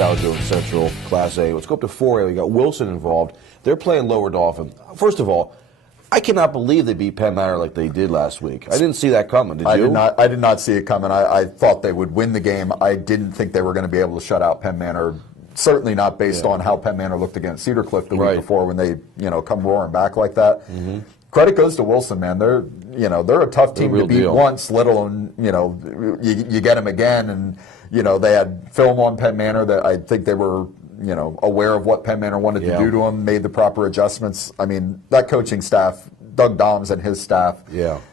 South Zone Central, Class A. Let's go up to 4A. We got Wilson involved. They're playing Lower Dauphin. First of all, I cannot believe they beat Penn Manor like they did last week. I didn't see that coming. Did you? I did not see it coming. I thought they would win the game. I didn't think they were going to be able to shut out Penn Manor. Certainly not based on how Penn Manor looked against Cedar Cliff the week before when they come roaring back like that. Credit goes to Wilson, man. They're a tough team to beat once, let alone you get them again. And they had film on Penn Manor that I think they were aware of what Penn Manor wanted to do to them, made the proper adjustments. I mean, that coaching staff, Doug Doms and his staff,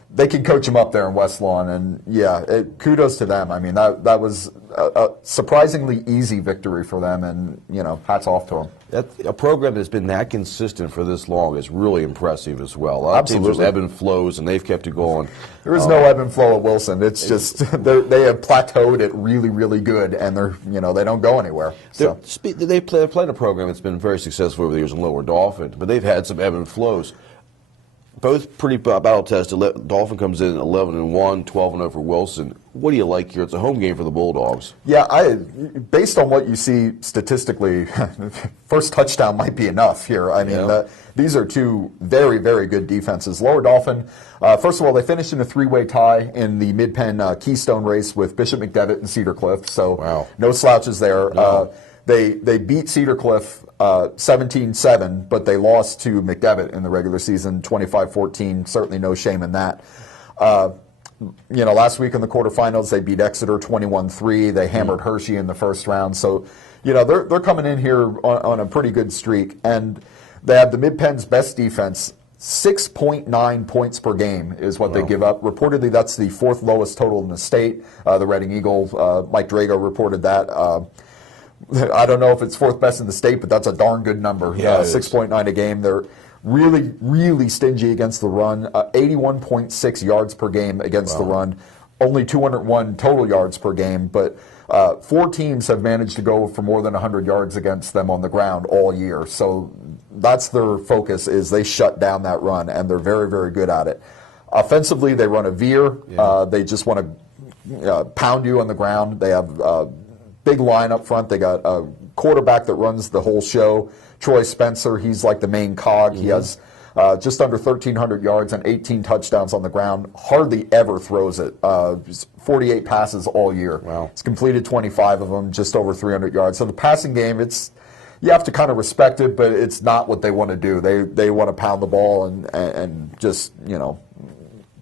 they can coach them up there in West Lawn, and kudos to them. I mean, that was a surprisingly easy victory for them, and hats off to them. A program that's been that consistent for this long is really impressive as well. A lot of teams ebb and flows, and they've kept it going. There is no ebb and flow at Wilson. It's just they have plateaued at really, really good, and they don't go anywhere. So. They're playing a program that's been very successful over the years in Lower Dauphin, but they've had some ebb and flows. Both pretty battle-tested. Dauphin comes in 11-1, 12-0 for Wilson. What do you like here? It's a home game for the Bulldogs. Yeah, based on what you see statistically, first touchdown might be enough here. I mean, these are two very, very good defenses. Lower Dauphin, first of all, they finished in a three-way tie in the Mid-Penn Keystone race with Bishop McDevitt and Cedar Cliff, so no slouches there. No. They beat Cedar Cliff 17-7, but they lost to McDevitt in the regular season 25-14. Certainly no shame in that. Last week in the quarterfinals, they beat Exeter 21-3. They hammered Hershey in the first round. So, they're coming in here on a pretty good streak. And they have the Mid-Penn's best defense. 6.9 points per game is what they give up. Reportedly, that's the fourth lowest total in the state. The Reading Eagle, Mike Drago reported that. I don't know if it's fourth best in the state, but that's a darn good number. 6.9 a game. They're really, really stingy against the run. 81.6 yards per game against the run. Only 201 total yards per game. But 4 teams have managed to go for more than 100 yards against them on the ground all year. So that's their focus, is they shut down that run, and they're very, very good at it. Offensively, they run a veer. They just want to pound you on the ground. They have big line up front. They got a quarterback that runs the whole show, Troy Spencer. He's like the main cog. He has just under 1,300 yards and 18 touchdowns on the ground. Hardly ever throws it. 48 passes all year. He's completed 25 of them, just over 300 yards. So the passing game, you have to kind of respect it, but it's not what they want to do. They want to pound the ball and just,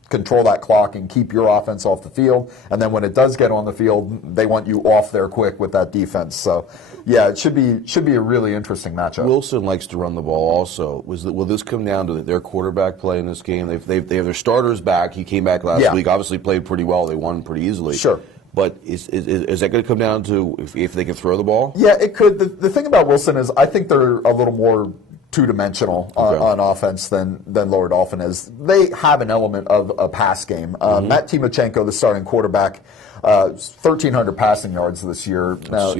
control that clock and keep your offense off the field. And then when it does get on the field, they want you off there quick with that defense. So, it should be a really interesting matchup. Wilson likes to run the ball also. Will this come down to their quarterback play in this game? They have their starters back. He came back last week. Obviously played pretty well. They won pretty easily. Sure. But is that going to come down to if they can throw the ball? Yeah, it could. The thing about Wilson is I think they're a little more two-dimensional on offense than Lower Dauphin is. They have an element of a pass game. Matt Timochenko, the starting quarterback, 1,300 passing yards this year. Now,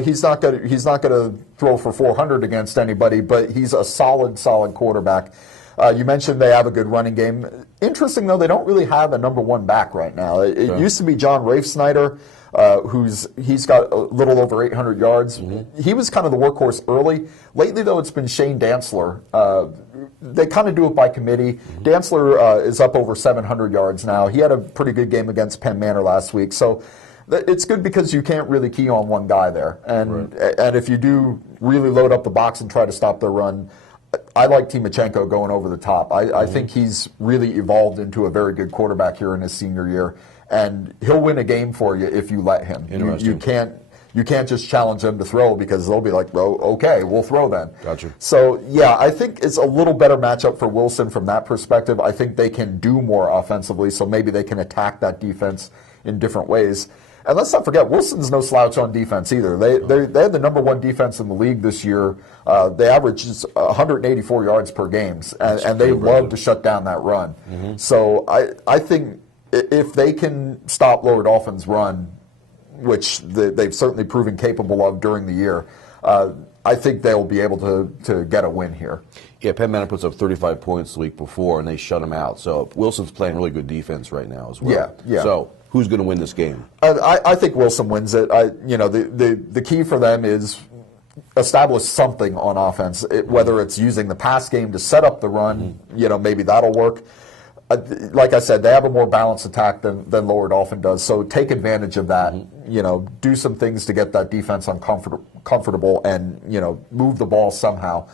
he's not going to throw for 400 against anybody, but he's a solid quarterback. You mentioned they have a good running game. Interesting, though, they don't really have a number one back right now. It used to be John Rafe Snyder, he's got a little over 800 yards. He was kind of the workhorse early. Lately, though, it's been Shane Dantzler. They kind of do it by committee. Dantzler is up over 700 yards now. He had a pretty good game against Penn Manor last week. So it's good because you can't really key on one guy there. And if you do really load up the box and try to stop their run, I like Timochenko going over the top. I think he's really evolved into a very good quarterback here in his senior year. And he'll win a game for you if you let him. You can't just challenge them to throw because they'll be like, well, okay, we'll throw then. Gotcha. So, I think it's a little better matchup for Wilson from that perspective. I think they can do more offensively, so maybe they can attack that defense in different ways. And let's not forget, Wilson's no slouch on defense either. They had the number one defense in the league this year. They average 184 yards per game, and they love to shut down that run. So I think if they can stop Lower Dauphin's run, which they've certainly proven capable of during the year, I think they'll be able to get a win here. Yeah, Penn Manor puts up 35 points the week before, and they shut them out. So Wilson's playing really good defense right now as well. Yeah. So who's going to win this game? I think Wilson wins it. The key for them is establish something on offense, whether it's using the pass game to set up the run, maybe that'll work. Like I said, they have a more balanced attack than Lower Dauphin does, so take advantage of that. Do some things to get that defense comfortable and, move the ball somehow,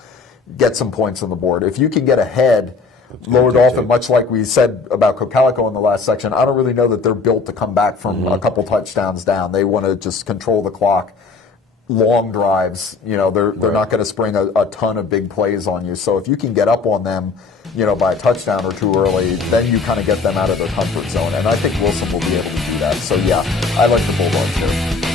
get some points on the board. If you can get ahead, Lower Dauphin, much like we said about Cocalico in the last section, I don't really know that they're built to come back from a couple touchdowns down. They want to just control the clock. Long drives, they're not going to spring a ton of big plays on you. So if you can get up on them, by a touchdown or two early, then you kind of get them out of their comfort zone. And I think Wilson will be able to do that. So yeah, I like the Bulldogs here.